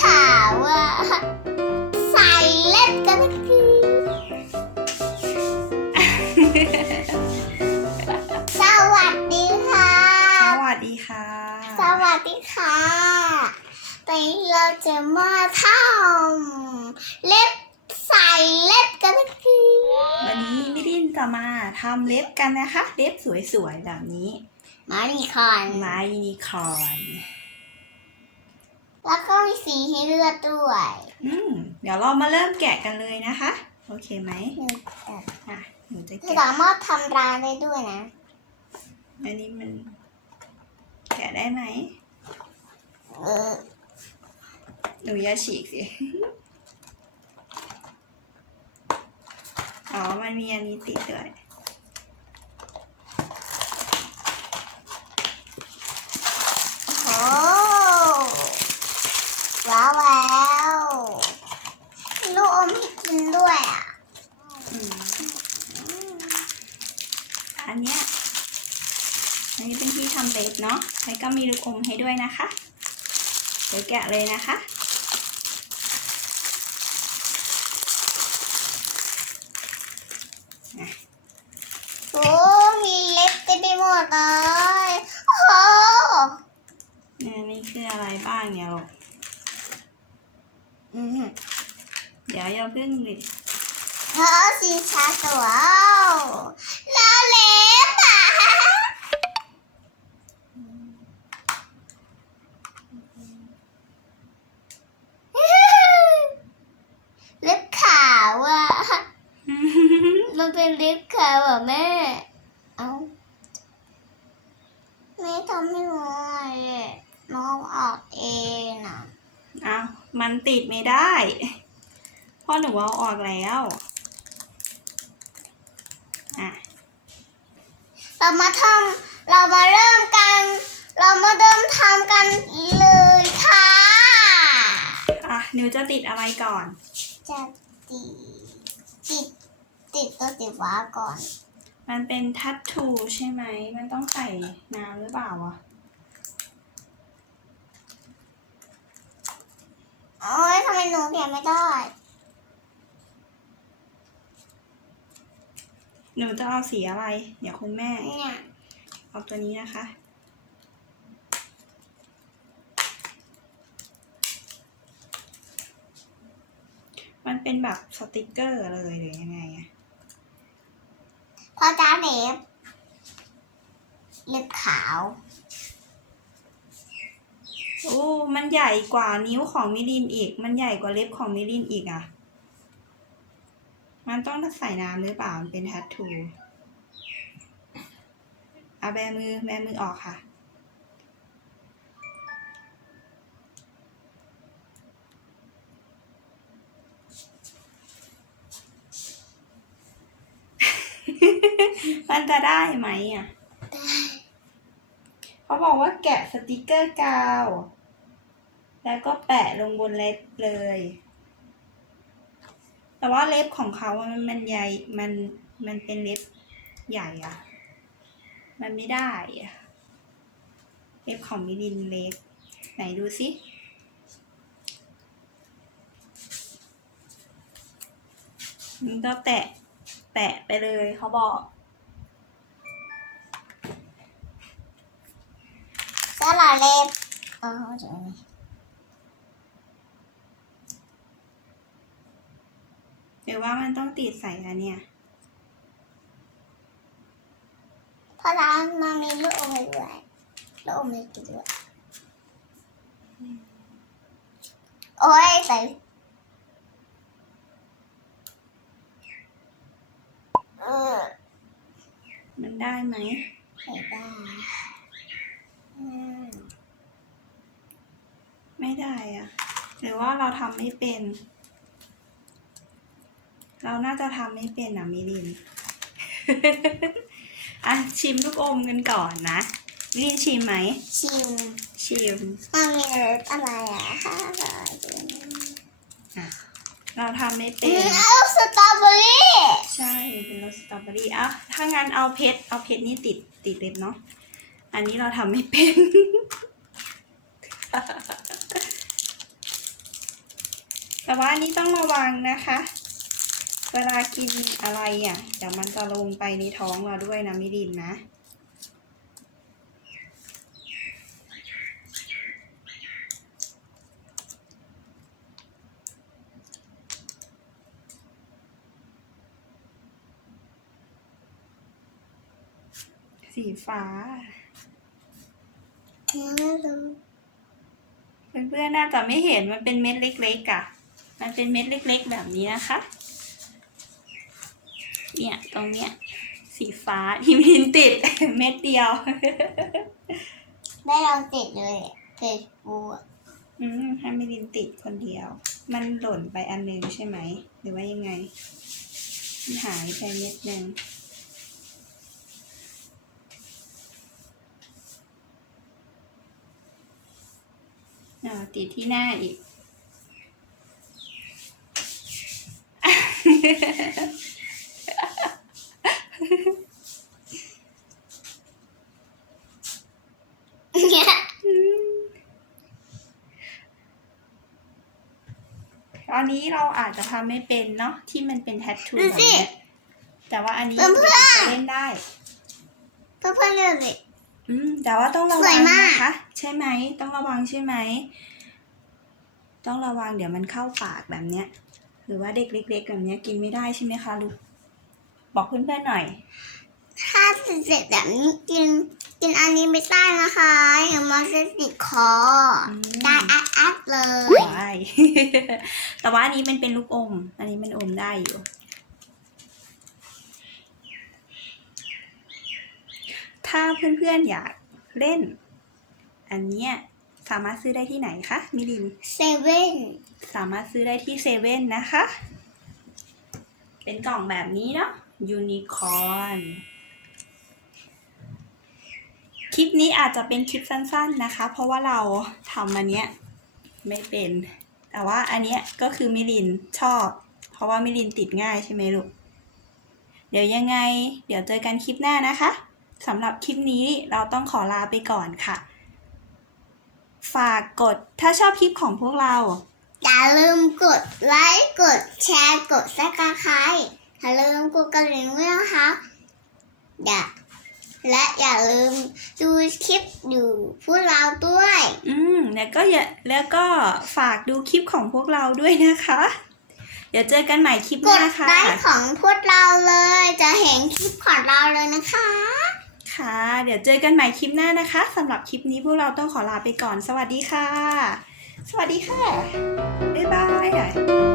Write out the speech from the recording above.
ขาวอะใส่เล็บกันทีสวัสดีค่ะ สวัสดีค่ะ สวัสดีค่ะตอนนี้เราจะมาทำเล็บใส่เล็บกันทีวันนี้มิดินจะมาทำเล็บกันนะคะ เล็บสวยๆแบบนี้ มาดีคอนไม้ยูนิคอร์น แล้วก็มีสีให้เลือดด้วยอืมเดี๋ยวเรามาเริ่มแกะกันเลยนะคะ โอเคไหมหนึ่งแปดอะหนูจะแกะสามารถทำร้านได้ด้วยนะอันนี้มัน แกะได้ไหมเออหนูอย่าฉีกสิ อ๋อ มันมีอันนี้ติดด้วย โอ้ว้าวแล้วลูกอมให้กินด้วยอะ อืมอันเนี้ย อันนี้เป็นที่ทำ เล็บเนาะแล้วก็มีลูกอมให้ด้วยนะคะเดี๋ยวแกะเลยนะคะ โอ้ มีเล็บเต็มไปหมดเลยโอ้เนี่ยนี่คืออะไรบ้างเนี่ยลูกอืมเดี๋ยวอย่าเพิ่งดิเธอสีชาตัวแล้วเล็บอะเล็บขาวอะ มันเป็นเล็บขาวอะแม่ เอาแม่ทำให้หนูหน่อยน้องออกเองอะอ้าวมันติดไม่ได้เพ่อหนูเอาออกแล้วอะเรามาทำเรามาเริ่มกัน เรามาเริ่มทำกันเลยค่ะ อะหนูจะติดอะไรก่อน จะ ติดติดติดตัวติดว้าก่อน มันเป็นทัตทูใช่ไหม มันต้องใส่น้ำหรือเปล่าวะโอ้ยทำไมหนูเขียนไม่ได้ หนูจะเอาสีอะไร เดี๋ยวคุณแม่ เนี่ย เอาตัวนี้นะคะ มัน เป็นแบบสติกเกอร์เลยหรือยังไงอะพอจ้าเล็บเล็บขาวโอ้มันใหญ่กว่านิ้วของมิลินอีก มันใหญ่กว่าเล็บของมิลินอีกอะมันต้องใส่น้ำหรือเปล่ามันเป็นทัตทูเอาแบมือแบมือออกค่ะ มันจะได้ไหมอะ เขาบอกว่าแกะสติกเกอร์กาว แล้วก็แปะลงบนเล็บเลย แต่ว่าเล็บของเขาอะมันมันใหญ่ มัน มันเป็นเล็บใหญ่อะมันไม่ได้อะเล็บของมิลินเล็ก ไหนดูสิมันก็แตะแปะไปเลยเขาบอก สละเล็บอ๋อเดี๋ยวนี้หรือว่ามันต้องติดใส่อันเนี่ยพอจ้ามันมีลูกอมให้ด้วยลูกอมให้กินด้วยโอ้ยใส่เออมันได้ไหมใส่ได้อืม ไม่ได้อะหรือว่าเราทำไม่เป็น เราน่าจะทำไม่เป็นอะมิลินอะชิมลูกอมกันก่อนนะมิลินชิมไหม ชิมชิมมันมีรสอะไรอะค่ะเราทำไม่อืเป็นมเอาสตรอเบอรี่ ใช่เป็นรสสตรอเบอรี่อะถ้างั้นเอาเพชรเอาเพชรนี่ติดติดเล็บเนาะ อันนี้เราทำไม่เป็น แต่ว่าอันนี้ต้องระวังนะคะ เวลากินอะไรอะ เดี๋ยวมันจะลงไปในท้องเราด้วยนะมิรินนะสีฟ้าไม่รู้ เพื่อนๆน่าจะไม่เห็นมันเป็นเม็ดเล็กๆอะ่ะ มันเป็นเม็ดเล็ก ๆ แบบนี้นะคะ เนี่ยตรงเนี้ยสีฟ้าที่มินติดเม็ดเดียว ได้ลองติดเลยเฟซบุ๊กอืมให้มิลินติดคนเดียว มันหล่นไปอันหนึงใช่ไหม หรือว่ายังไง มันหายไปเม็ดหนึ่ง ติดที่หน้าอีกเนี่ยตอนนี้เราอาจจะทำไม่เป็นเนาะที่มันเป็นแทททูดูแบบสิเนี้ยแต่ว่าอันนี้เพื่อนๆเด็กๆจะเล่นได้ เพื่อนๆเลือกเลยอืมแต่ว่าต้องระสวัวยงมากนะคะ ใช่ไหม ต้องระวังใช่ไหม ต้องระวังเดี๋ยวมันเข้าปากแบบเนี้ย หรือว่าเด็กเล็กๆแบบเนี้ยกินไม่ได้ใช่ไหมคะลูก บอกเพื่อนๆหน่อย ถ้าเสร็จแบบนี้กินกินอันนี้ไม่ได้นะคะอย่ามาเสติดคออม ได้อัดอัดเลย ได้ แต่ว่าอันนี้มันเป็นลูกอม อันนี้มันอมได้อยู่ ถ้าเพื่อนๆอยากเล่น อันเนี้ยสามารถซื้อได้ที่ไหนคะมิลินเซเว่นสามารถซื้อได้ที่เซเว่นนะคะ เป็นกล่องแบบนี้เนาะยูนิคอร์นคลิปนี้อาจจะเป็นคลิปสั้นๆนะคะ เพราะว่าเราทำอันเนี้ยไม่เป็น แต่ว่าอันเนี้ยก็คือมิลินชอบ เพราะว่ามิลินติดง่ายใช่ไหมลูก เดี๋ยวยังไง เดี๋ยวเจอกันคลิปหน้านะคะสำหรับคลิปนี้เราต้องขอลาไปก่อนค่ะ ฝากกด ถ้าชอบคลิปของพวกเรา อย่าลืมกดไลค์กดแชร์กดซับสไครต์อย่าลืมกดกระดิ่งด้วยนะคะอย่าและอย่าลืมดูคลิปอยู่พวกเราด้วย อืมแล้วก็อย่าแล้วก็ฝากดูคลิปของพวกเราด้วยนะคะ เดี๋ยวเจอกันใหม่คลิปกหดน้าค่ะ ไลค์ของพวกเราเลย จะเห็นคลิปของเราเลยนะคะ ค่ะ เดี๋ยวเจอกันใหม่คลิปหน้านะคะสำหรับคลิปนี้พวกเราต้องขอลาไปก่อน สวัสดีค่ะ สวัสดีค่ะ บ๊ายบาย